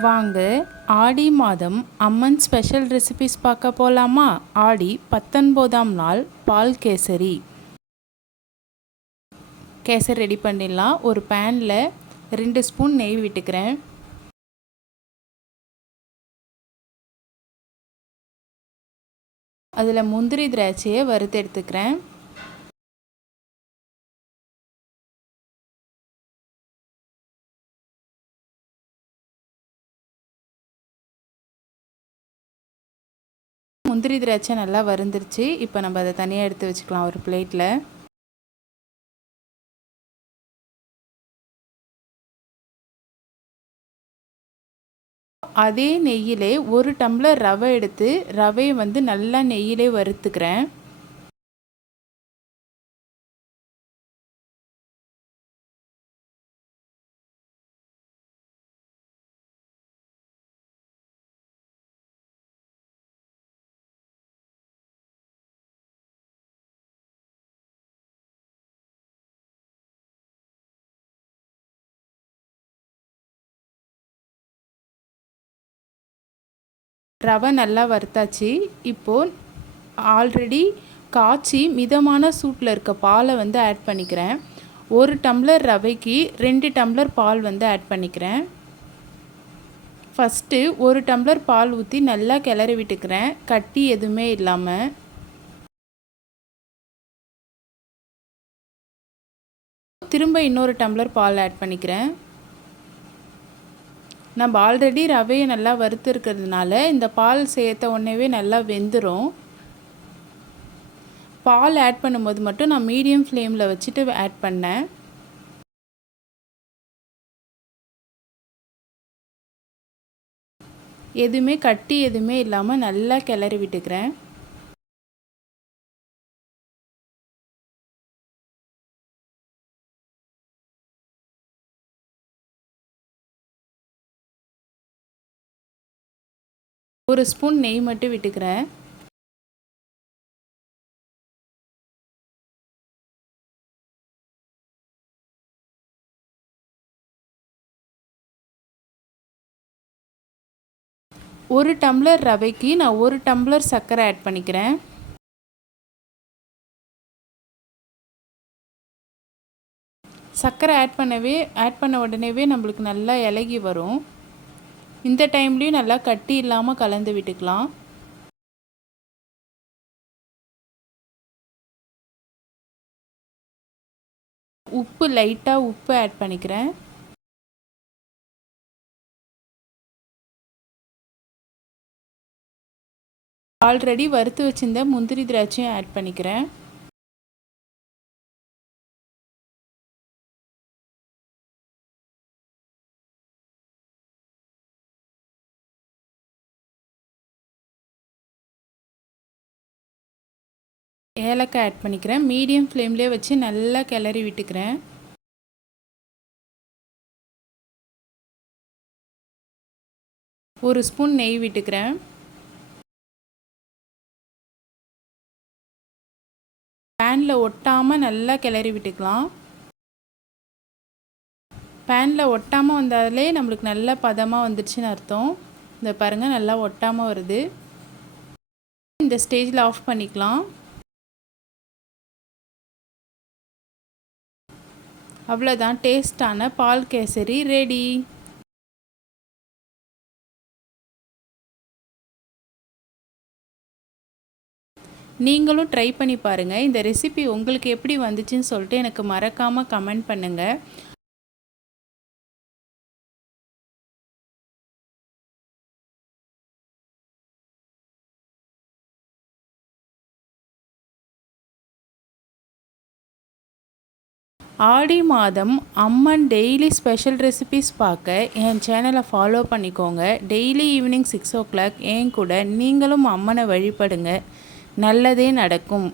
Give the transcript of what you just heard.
வாங்க ஆடி மாதம் அம்மன் special recipes பார்க்க போகலாமா? ஆடி 19ஆம் நாள் பால் கேசரி. கேசரி ரெடி பண்ணிடலாம். ஒரு பேனில் 2 ஸ்பூன் நெய் விட்டுக்கிறேன். அதில் முந்திரி திராட்சையை வறுத்து எடுத்துக்கிறேன். முந்திரி திராட்சை நல்லா வறுந்துருச்சு. இப்போ நம்ம அதை தனியாக எடுத்து வச்சுக்கலாம் ஒரு பிளேட்டில். அதே நெய்யிலே 1 டம்ளர் ரவை எடுத்து ரவையை நல்லா நெய்யிலே வறுத்துக்கிறேன். ரவை நல்லா வறுத்தாச்சு. இப்போது ஆல்ரெடி காய்ச்சி மிதமான சூட்டில் இருக்க பாலை ஆட் பண்ணிக்கிறேன். 1 டம்ளர் ரவைக்கு 2 டம்ளர் பால் ஆட் பண்ணிக்கிறேன். ஃபஸ்ட்டு 1 டம்ளர் பால் ஊற்றி நல்லா கிளறி விட்டுக்கிறேன், கட்டி எதுவுமே இல்லாமல். திரும்ப இன்னொரு டம்ளர் பால் ஆட் பண்ணிக்கிறேன். நம்ம ஆல்ரெடி ரவையை நல்லா வறுத்துருக்கிறதுனால இந்த பால் சேர்த்த உடனேவே நல்லா வெந்துடும். பால் ஆட் பண்ணும்போது மட்டும் நான் மீடியம் ஃப்ளேமில் வச்சுட்டு ஆட் பண்ணேன். எதுவுமே கட்டி எதுவுமே இல்லாமல் நல்லா கிளறி விட்டுக்கிறேன். ஒரு ஸ்பூன் நெய் மட்டும் விட்டுக்கிறேன். ஒரு டம்ளர் ரவைக்கு நான் 1 டம்ளர் சர்க்கரை ஆட் பண்ணிக்கிறேன். சர்க்கரை ஆட் பண்ண உடனேவே நம்மளுக்கு நல்லா இலகி வரும். இந்த டைம்லேயும் நல்லா கட்டி இல்லாமல் கலந்து விட்டுக்கலாம். லைட்டாக உப்பு ஆட் பண்ணிக்கிறேன். ஆல்ரெடி வறுத்து வச்சிருந்த முந்திரி திராட்சையும் ஆட் பண்ணிக்கிறேன். ஏலக்காய் ஆட் பண்ணிக்கிறேன். மீடியம் ஃப்ளேம்லேயே வச்சு நல்லா கிளறி விட்டுக்கிறேன். ஒரு ஸ்பூன் நெய் விட்டுக்கிறேன். பேனில் ஒட்டாமல் நல்லா கிளறி விட்டுக்கலாம். பேனில் ஒட்டாமல் வந்தாலே நம்மளுக்கு நல்ல பதமாக வந்துடுச்சுன்னு அர்த்தம். இந்த பாருங்கள், நல்லா ஒட்டாமல் வருது. இந்த ஸ்டேஜில் ஆஃப் பண்ணிக்கலாம். அவ்வளோதான், டேஸ்டான பால் கேசரி ரெடி. நீங்களும் ட்ரை பண்ணி பாருங்கள். இந்த ரெசிபி உங்களுக்கு எப்படி வந்துச்சுன்னு சொல்லிட்டு எனக்கு மறக்காமல் கமெண்ட் பண்ணுங்கள். ஆடி மாதம் அம்மன் டெய்லி ஸ்பெஷல் ரெசிபிஸ் பார்க்க என் சேனலை ஃபாலோ பண்ணிக்கோங்க. டெய்லி ஈவினிங் 6 o'clock என் கூட நீங்களும் அம்மனை வழிபடுங்க. நல்லதே நடக்கும்.